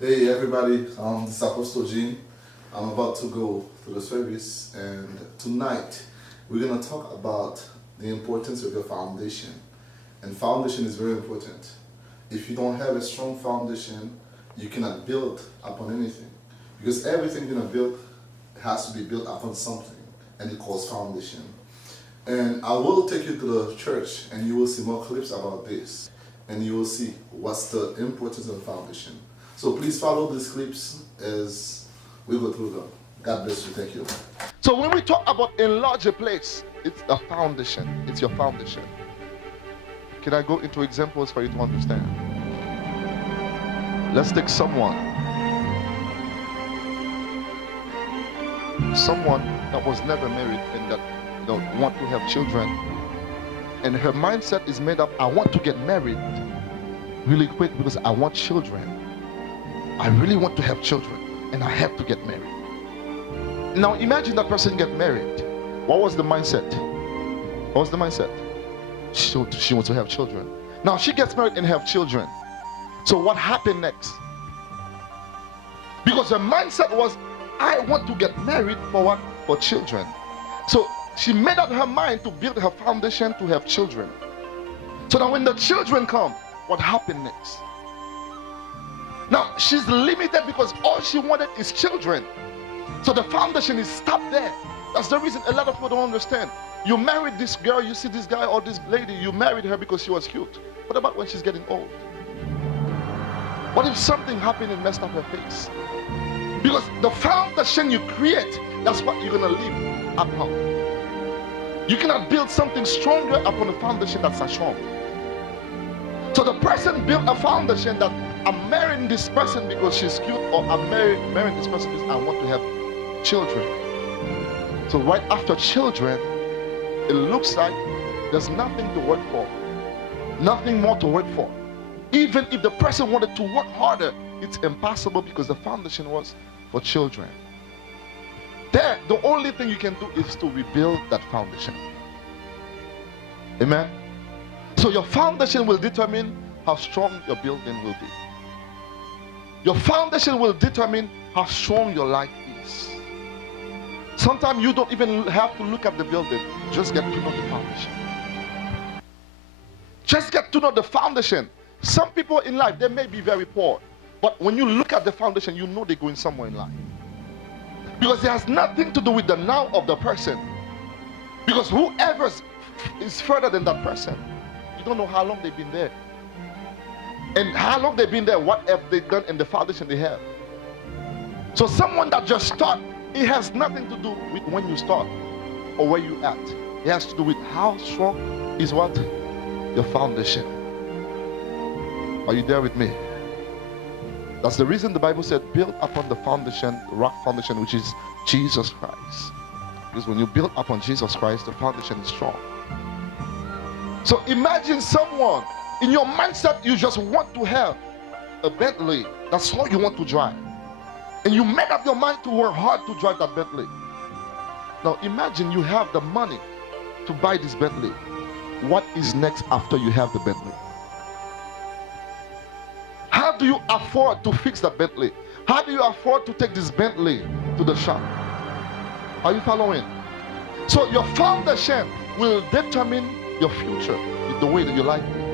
Hey everybody, this is Apostle Gene. I'm about to go to the service, and tonight we're going to talk about the importance of your foundation. And foundation is very important. If you don't have a strong foundation, you cannot build upon anything. Because everything you're going to build has to be built upon something, and it calls foundation. And I will take you to the church, and you will see more clips about this, and you will see what's the importance of the foundation. So please follow these clips as we go through them. God bless you. Thank you. So when we talk about enlarge a place, it's the foundation. It's your foundation. Can I go into examples for you to understand? Let's take someone that was never married and that want to have children, and her mindset is made up, I want to get married really quick because I want children. I really want to have children and I have to get married. Now imagine that person get married. What was the mindset? What was the mindset? She wants to have children. Now she gets married and have children. So what happened next? Because her mindset was, I want to get married for what? For children. So she made up her mind to build her foundation to have children. So now when the children come, what happened next? Now she's limited because all she wanted is children. So the foundation is stopped there. That's the reason a lot of people don't understand. You married this girl, you see this guy or this lady, you married her because she was cute. What about when she's getting old? What if something happened and messed up her face? Because the foundation you create, that's what you're gonna live upon. You cannot build something stronger upon a foundation that's not strong. So the person built a foundation that I'm marrying this person because she's cute, or I'm marrying this person because I want to have children. So right after children, it looks like there's nothing to work for, nothing more to work for. Even if the person wanted to work harder, it's impossible because the foundation was for children. There, the only thing you can do is to rebuild that foundation. Amen? So your foundation will determine how strong your building will be. Your foundation will determine how strong your life is. Sometimes you don't even have to look at the building. Just get to know the foundation. Just get to know the foundation. Some people in life, they may be very poor, but when you look at the foundation, you know they're going somewhere in life. Because it has nothing to do with the now of the person. Because whoever is further than that person, you don't know how long they've been there. And how long they've been there, what have they done in the foundation they have. So someone that just start, it has nothing to do with when you start or where you at. It has to do with how strong is what? Your foundation. Are you there with me? That's the reason the Bible said build upon the foundation, rock foundation, which is Jesus Christ. Because when you build upon Jesus Christ, the foundation is strong. So imagine someone, in your mindset, you just want to have a Bentley. That's all you want to drive. And you made up your mind to work hard to drive that Bentley. Now imagine you have the money to buy this Bentley. What is next after you have the Bentley? How do you afford to fix that Bentley? How do you afford to take this Bentley to the shop? Are you following? So your foundation will determine your future, the way that your life is.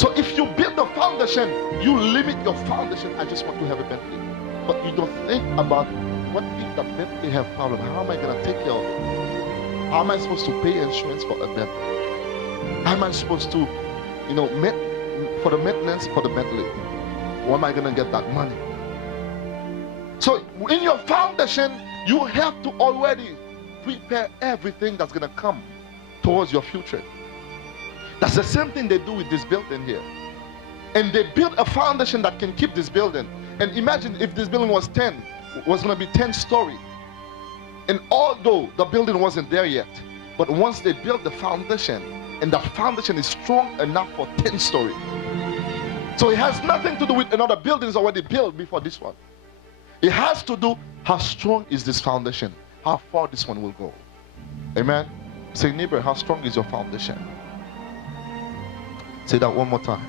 So if you build the foundation, you limit your foundation. I just want to have a Bentley. But you don't think about, what if that Bentley have problem? How am I going to take care of it? How am I supposed to pay insurance for a Bentley? How am I supposed to, for the maintenance for the Bentley? Where am I going to get that money? So in your foundation, you have to already prepare everything that's going to come towards your future. That's the same thing they do with this building here. And they build a foundation that can keep this building. And imagine if this building was going to be 10 story. And although the building wasn't there yet, but once they built the foundation, and the foundation is strong enough for 10 story. So it has nothing to do with another building is already built before this one. It has to do how strong is this foundation, how far this one will go. Amen. Say, neighbor, how strong is your foundation? Say that one more time.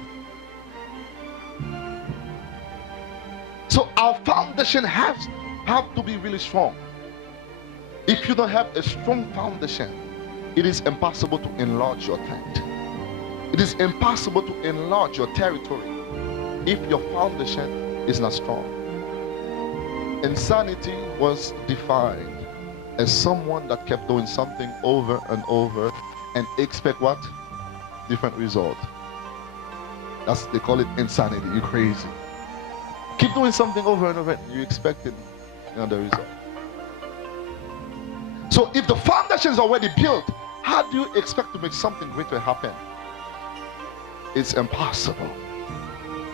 So our foundation have to be really strong. If you don't have a strong foundation, it is impossible to enlarge your tent. It is impossible to enlarge your territory if your foundation is not strong. Insanity was defined as someone that kept doing something over and over and expect what? Different result. They call it insanity. You're crazy. Keep doing something over and over and you expecting another result. So if the foundation is already built, how do you expect to make something greater happen? It's impossible.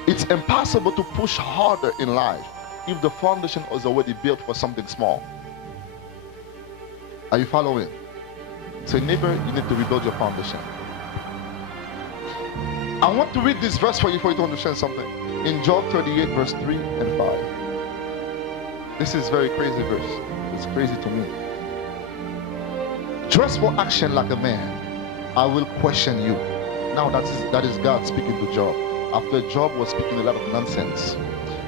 It's impossible to push harder in life if the foundation is already built for something small. Are you following? So neighbor, you need to rebuild your foundation. I want to read this verse for you to understand something. In Job 38 verse 3 and 5. This is very crazy verse. It's crazy to me. Dress for action like a man. I will question you. Now that is God speaking to Job. After Job was speaking a lot of nonsense.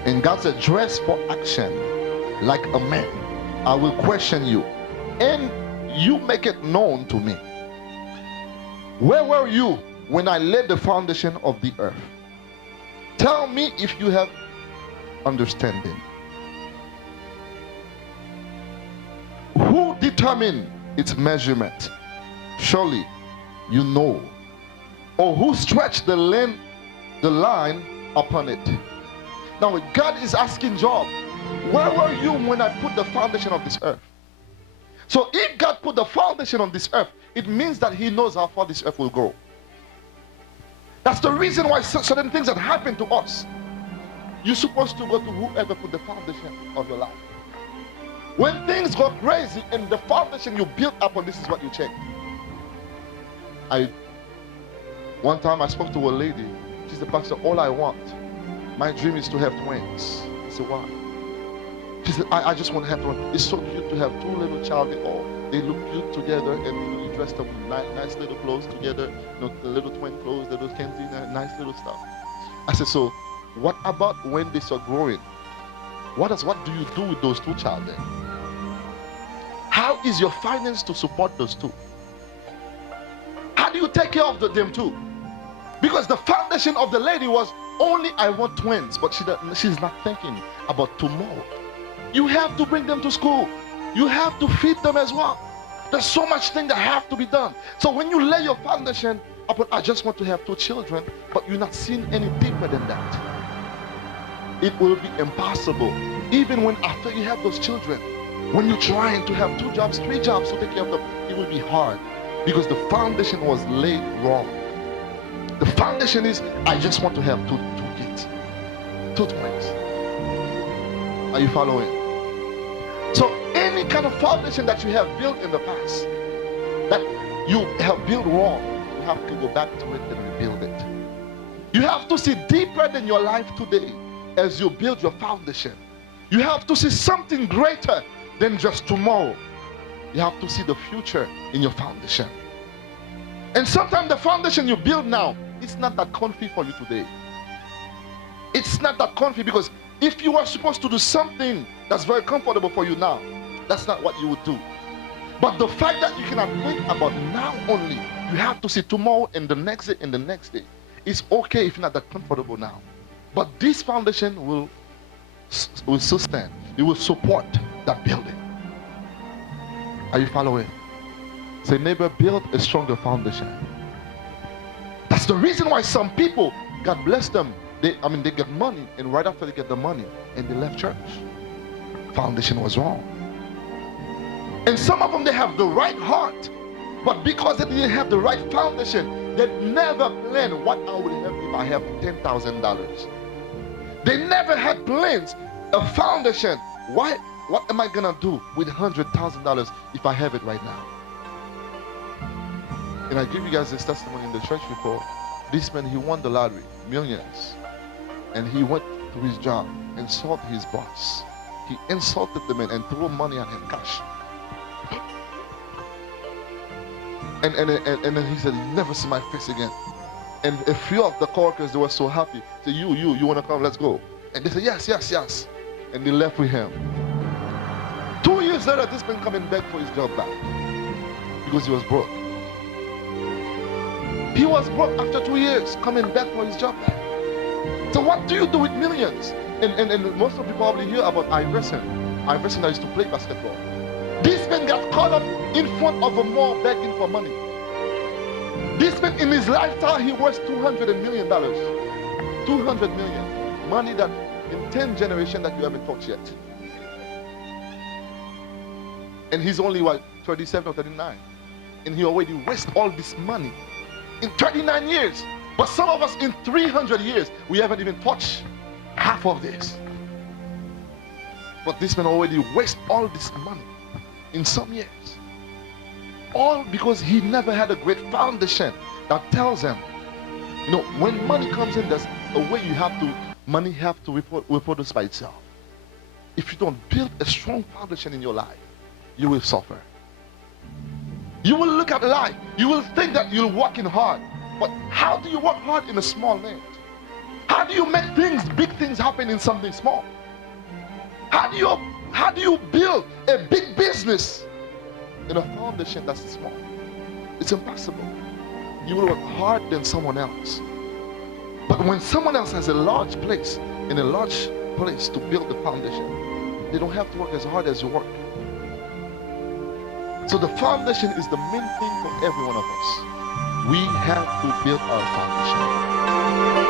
And God said, dress for action like a man. I will question you. And you make it known to me. Where were you when I laid the foundation of the earth? Tell me if you have understanding. Who determined its measurement? Surely you know. Or who stretched the line upon it? Now God is asking Job, where were you when I put the foundation of this earth? So if God put the foundation on this earth, it means that he knows how far this earth will go. That's the reason why certain things that happen to us, you're supposed to go to whoever put the foundation of your life. When things go crazy and the foundation you built upon, this is what you check. One time I spoke to a lady. She said, Pastor, all I want, my dream is to have twins. I said, why? She said, I just want to have twins. It's so cute to have two little child. They look cute together, and you dress them with nice little clothes together, the little twin clothes, the little Kenzie, nice little stuff. I said, so what about when they start growing? What do you do with those two child then? How is your finance to support those two? How do you take care of them too? Because the foundation of the lady was only I want twins, but she's not thinking about tomorrow. You have to bring them to school. You have to feed them as well. There's so much thing that have to be done. So when you lay your foundation upon, I just want to have two children, but you're not seeing any deeper than that, it will be impossible. Even when after you have those children, when you're trying to have 2 jobs, 3 jobs to take care of them, it will be hard because the foundation was laid wrong. The foundation is, I just want to have two kids, 2 twins. Are you following? So any kind of foundation that you have built in the past, that you have built wrong, you have to go back to it and rebuild it. You have to see deeper than your life today as you build your foundation. You have to see something greater than just tomorrow. You have to see the future in your foundation. And sometimes the foundation you build now, it's not that comfy for you today. It's not that comfy because if you are supposed to do something that's very comfortable for you now, that's not what you would do. But the fact that you cannot think about now only, you have to see tomorrow and the next day and the next day. It's okay if you're not that comfortable now. But this foundation will sustain. It will support that building. Are you following? Say, neighbor, build a stronger foundation. That's the reason why some people, God bless them, they get money, and right after they get the money, and they left church. Foundation was wrong. And some of them, they have the right heart, but because they didn't have the right foundation, they never planned what I would have if I have $10,000. They never had plans, a foundation. What am I gonna do with $100,000 if I have it right now? And I give you guys this testimony in the church before. This man, he won the lottery, millions. And he went to his job, insulted his boss. He insulted the man and threw money at him, cash. And then he said, never see my face again. And a few of the coworkers, they were so happy. Say, you want to come? Let's go. And they said, yes. and they left with him. 2 years later, this man coming back for his job back because he was broke. He was broke after 2 years, coming back for his job back. So what do you do with millions? And most of you probably hear about Iverson. Iverson that used to play basketball. This man got caught up in front of a mall begging for money. This man in his lifetime, he was $200 million. 200 million. Money that in 10 generations that you haven't touched yet. And he's only what, 37 or 39. And he already wasted all this money in 39 years. But some of us in 300 years, we haven't even touched half of this. But this man already wasted all this money in some years. All because he never had a great foundation that tells him, you know, when money comes in, there's a way money have to reproduce by itself. If you don't build a strong foundation in your life, you will suffer. You will look at life, you will think that you're working hard. But how do you work hard in a small land? How do you make big things happen in something small? How do you build a big business in a foundation that's small? It's impossible. You will work harder than someone else. But when someone else has a large place to build the foundation, they don't have to work as hard as you work. So the foundation is the main thing for every one of us. We have to build our foundation.